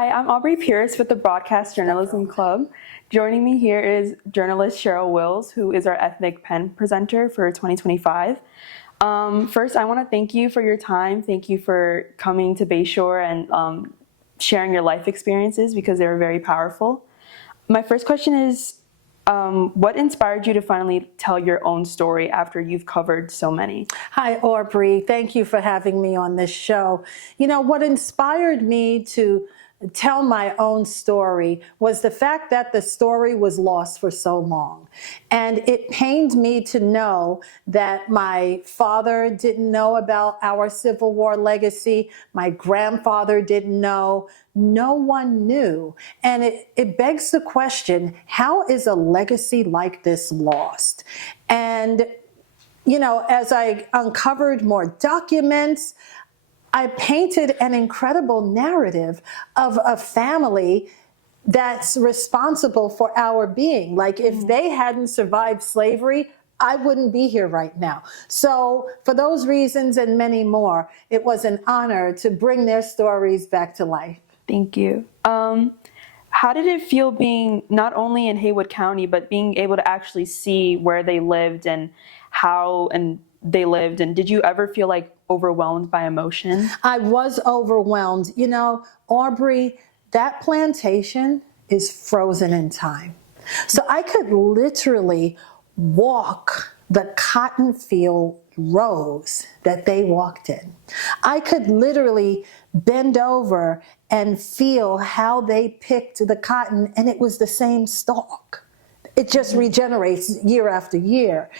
Hi, I'm Aubrie Pierce with the Broadcast Journalism Club. Joining me here is journalist Cheryl Will, who is our Ethnic Pen presenter for 2025. First, I want to thank you for your time. Thank you for coming to Bayshore and sharing your life experiences because they were very powerful. My first question is, what inspired you to finally tell your own story after you've covered so many? Hi, Aubrie. Thank you for having me on this show. You know, what inspired me to tell my own story was the fact that the story was lost for so long. And it pained me to know that my father didn't know about our Civil War legacy. My grandfather didn't know. No one knew. And it begs the question, how is a legacy like this lost? And you know, as I uncovered more documents, I painted an incredible narrative of a family that's responsible for our being. Like if they hadn't survived slavery, I wouldn't be here right now. So for those reasons and many more, it was an honor to bring their stories back to life. Thank you. How did it feel being not only in Haywood County, but being able to actually see where they lived and how they lived? And did you ever feel like overwhelmed by emotion? I was overwhelmed. You know, Aubrie, that plantation is frozen in time. So I could literally walk the cotton field rows that they walked in. I could literally bend over and feel how they picked the cotton, and it was the same stalk. It just regenerates year after year.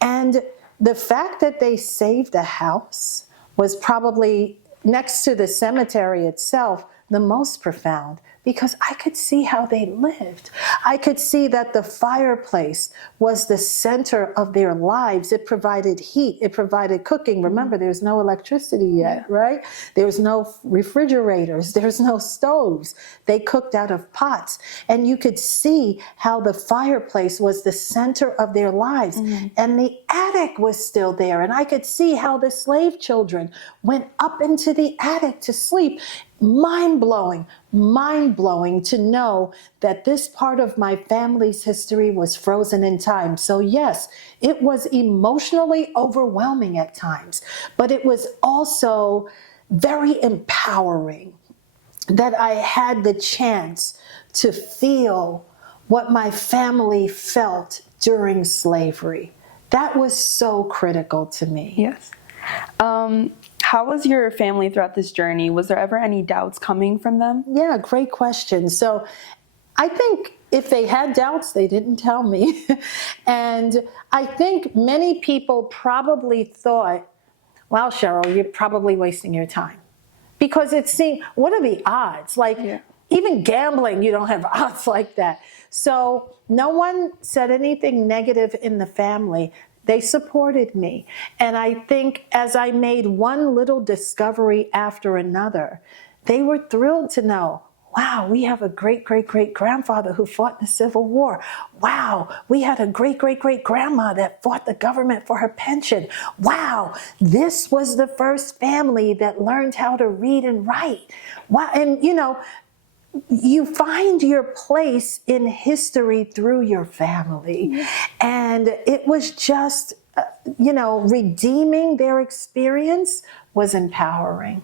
And the fact that they saved a house was probably, next to the cemetery itself, the most profound, because I could see how they lived. I could see that the fireplace was the center of their lives. It provided heat, it provided cooking. Remember, there's no electricity yet, right? There's no refrigerators, there's no stoves. They cooked out of pots. And you could see how the fireplace was the center of their lives. And the attic was still there. And I could see how the slave children went up into the attic to sleep. Mind-blowing to know that this part of my family's history was frozen in time. So yes, it was emotionally overwhelming at times, but it was also very empowering that I had the chance to feel what my family felt during slavery. That was so critical to me. Yes. How was your family throughout this journey? Was there ever any doubts coming from them? Yeah, great question. So I think if they had doubts, they didn't tell me. And I think many people probably thought, wow, Cheryl, you're probably wasting your time. Because it seemed, what are the odds? Like, even gambling, you don't have odds like that. So no one said anything negative in the family. They supported me. And I think as I made one little discovery after another, they were thrilled to know, wow, we have a great-great-great-grandfather who fought in the Civil War. Wow, we had a great-great-great-grandma that fought the government for her pension. Wow, this was the first family that learned how to read and write. Wow, and you know, you find your place in history through your family. And it was just, you know, redeeming their experience was empowering.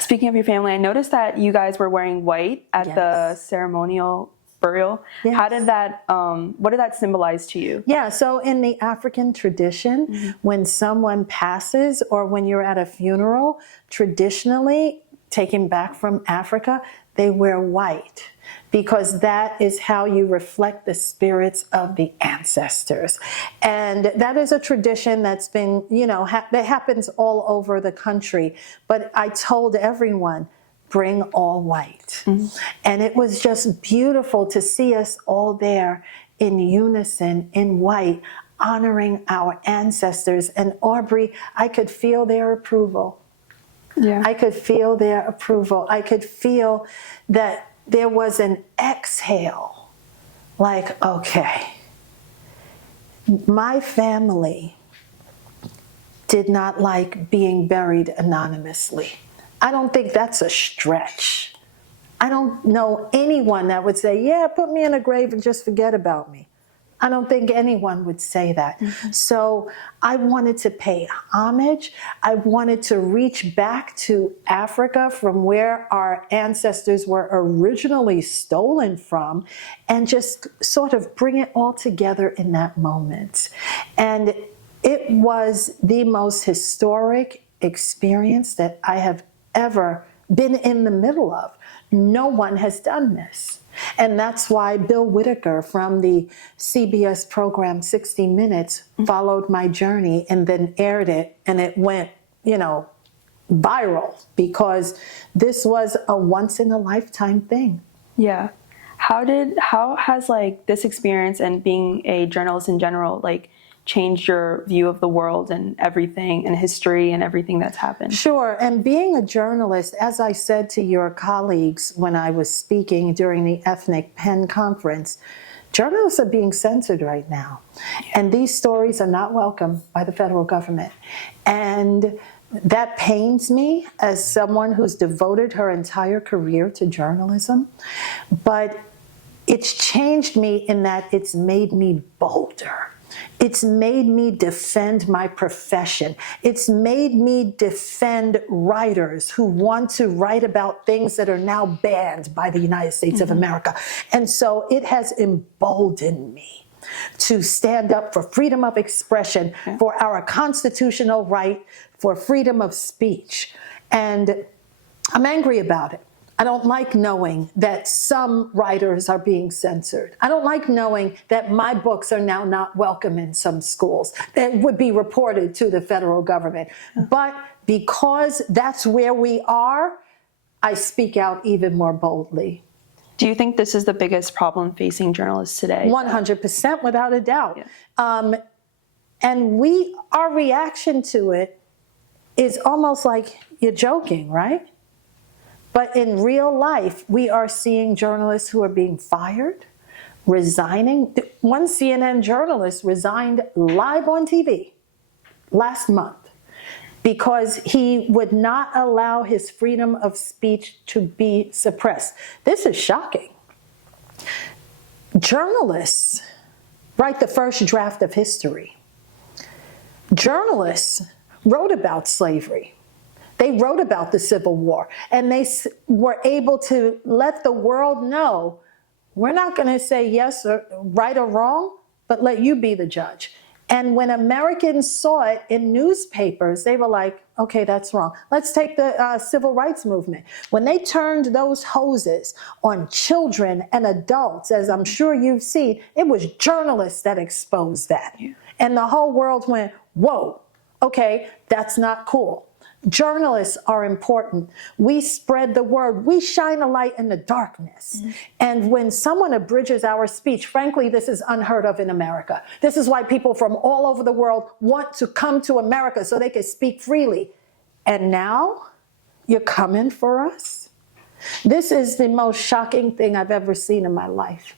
Speaking of your family, I noticed that you guys were wearing white at the ceremonial burial. How did that, what did that symbolize to you? Yeah, so in the African tradition, when someone passes or when you're at a funeral, traditionally, taken back from Africa, they wear white because that is how you reflect the spirits of the ancestors. And that is a tradition that's been, you know, that happens all over the country. But I told everyone, bring all white. And it was just beautiful to see us all there in unison, in white, honoring our ancestors. And Aubrie, I could feel their approval. Yeah. I could feel their approval. I could feel that there was an exhale, like, okay, my family did not like being buried anonymously. I don't think that's a stretch. I don't know anyone that would say, yeah, put me in a grave and just forget about me. I don't think anyone would say that. So I wanted to pay homage. I wanted to reach back to Africa from where our ancestors were originally stolen from and just sort of bring it all together in that moment. And it was the most historic experience that I have ever been in the middle of. No one has done this. And that's why Bill Whitaker from the CBS program 60 Minutes followed my journey and then aired it, and it went, viral, because this was a once in a lifetime thing. Yeah. How has like this experience and being a journalist in general changed your view of the world and everything and history and everything that's happened? Sure. And being a journalist, as I said to your colleagues when I was speaking during the Ethnic Pen Conference, journalists are being censored right now. And these stories are not welcome by the federal government. And that pains me as someone who's devoted her entire career to journalism. But it's changed me in that it's made me bolder. It's made me defend my profession. It's made me defend writers who want to write about things that are now banned by the United States of America. And so it has emboldened me to stand up for freedom of expression, for our constitutional right, for freedom of speech. And I'm angry about it. I don't like knowing that some writers are being censored. I don't like knowing that my books are now not welcome in some schools that would be reported to the federal government. But because that's where we are, I speak out even more boldly. Do you think this is the biggest problem facing journalists today? 100%, without a doubt. Yeah. And our reaction to it is almost like, you're joking, right? But in real life, we are seeing journalists who are being fired, resigning. One CNN journalist resigned live on TV last month because he would not allow his freedom of speech to be suppressed. This is shocking. Journalists write the first draft of history. Journalists wrote about slavery. They wrote about the Civil War, and they were able to let the world know, we're not going to say yes or right or wrong, but let you be the judge. And when Americans saw it in newspapers, they were like, okay, that's wrong. Let's take the civil rights movement. When they turned those hoses on children and adults, as I'm sure you've seen, it was journalists that exposed that. Yeah. And the whole world went, whoa, okay, that's not cool. Journalists are important. We spread the word. We shine a light in the darkness. And when someone abridges our speech, frankly, this is unheard of in America. This is why people from all over the world want to come to America so they can speak freely. And now you're coming for us? This is the most shocking thing I've ever seen in my life.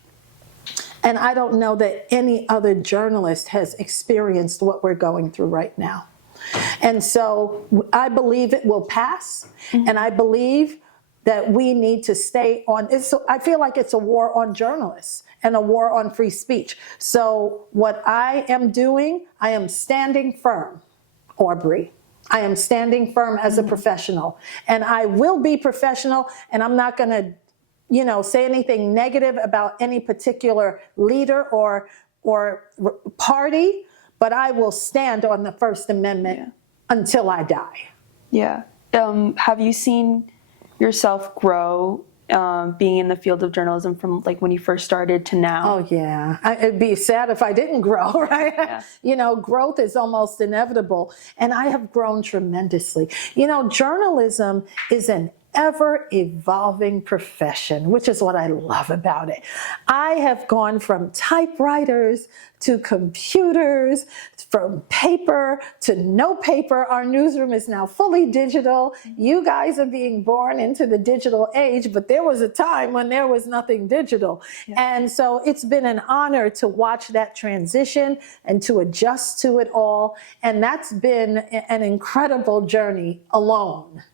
And I don't know that any other journalist has experienced what we're going through right now. And so I believe it will pass, and I believe that we need to stay on. I feel like it's a war on journalists and a war on free speech. So what I am doing, I am standing firm, Aubrie. I am standing firm as a professional, and I will be professional, and I'm not going to, say anything negative about any particular leader or party. But I will stand on the First Amendment until I die. Yeah. Have you seen yourself grow being in the field of journalism from when you first started to now? Oh, yeah. It'd be sad if I didn't grow, right? Yeah. Growth is almost inevitable. And I have grown tremendously. Journalism is an ever-evolving profession, which is what I love about it. I have gone from typewriters to computers, from paper to no paper. Our newsroom is now fully digital. You guys are being born into the digital age, but there was a time when there was nothing digital. Yeah. And so it's been an honor to watch that transition and to adjust to it all. And that's been an incredible journey alone.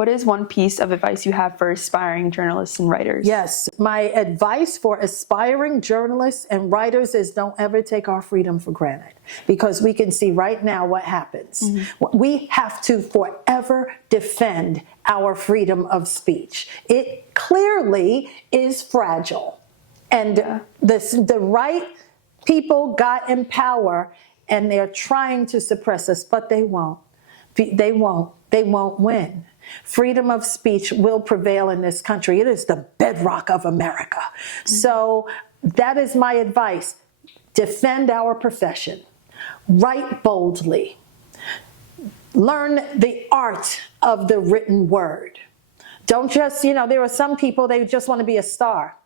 What is one piece of advice you have for aspiring journalists and writers? Yes, my advice for aspiring journalists and writers is don't ever take our freedom for granted, because we can see right now what happens. We have to forever defend our freedom of speech. It clearly is fragile. And the right people got in power, and they're trying to suppress us, but they won't. They won't. They won't win. Freedom of speech will prevail in this country. It is the bedrock of America. So that is my advice. Defend our profession. Write boldly. Learn the art of the written word. Don't just, there are some people, they just want to be a star.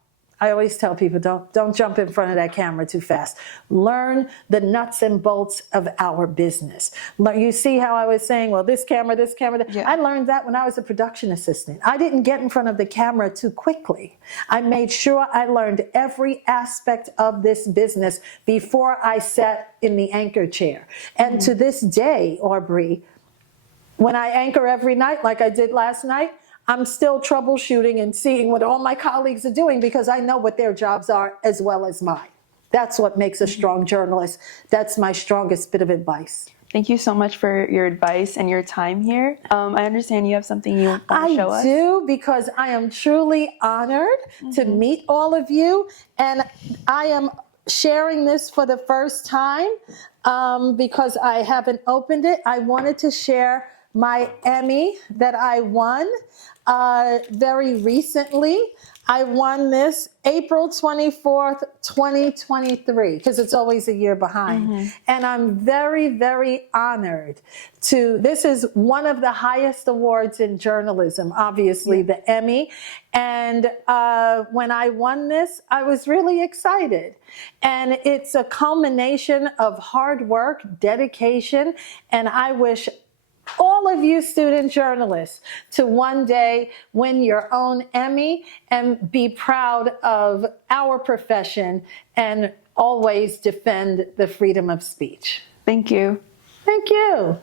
I always tell people, don't jump in front of that camera too fast. Learn the nuts and bolts of our business. You see how I was saying, well, this camera. Yeah. I learned that when I was a production assistant. I didn't get in front of the camera too quickly. I made sure I learned every aspect of this business before I sat in the anchor chair. And to this day, Aubrie, when I anchor every night, like I did last night, I'm still troubleshooting and seeing what all my colleagues are doing, because I know what their jobs are as well as mine. That's what makes a strong journalist. That's my strongest bit of advice. Thank you so much for your advice and your time here. I understand you have something you want to show us. I do, because I am truly honored to meet all of you. And I am sharing this for the first time because I haven't opened it. I wanted to share my Emmy that I won very recently. I won this April 24th, 2023, because it's always a year behind. And I'm very, very honored this is one of the highest awards in journalism, obviously, the Emmy. And when I won this, I was really excited. And it's a culmination of hard work, dedication, and I wish all of you student journalists to one day win your own Emmy and be proud of our profession and always defend the freedom of speech. Thank you. Thank you.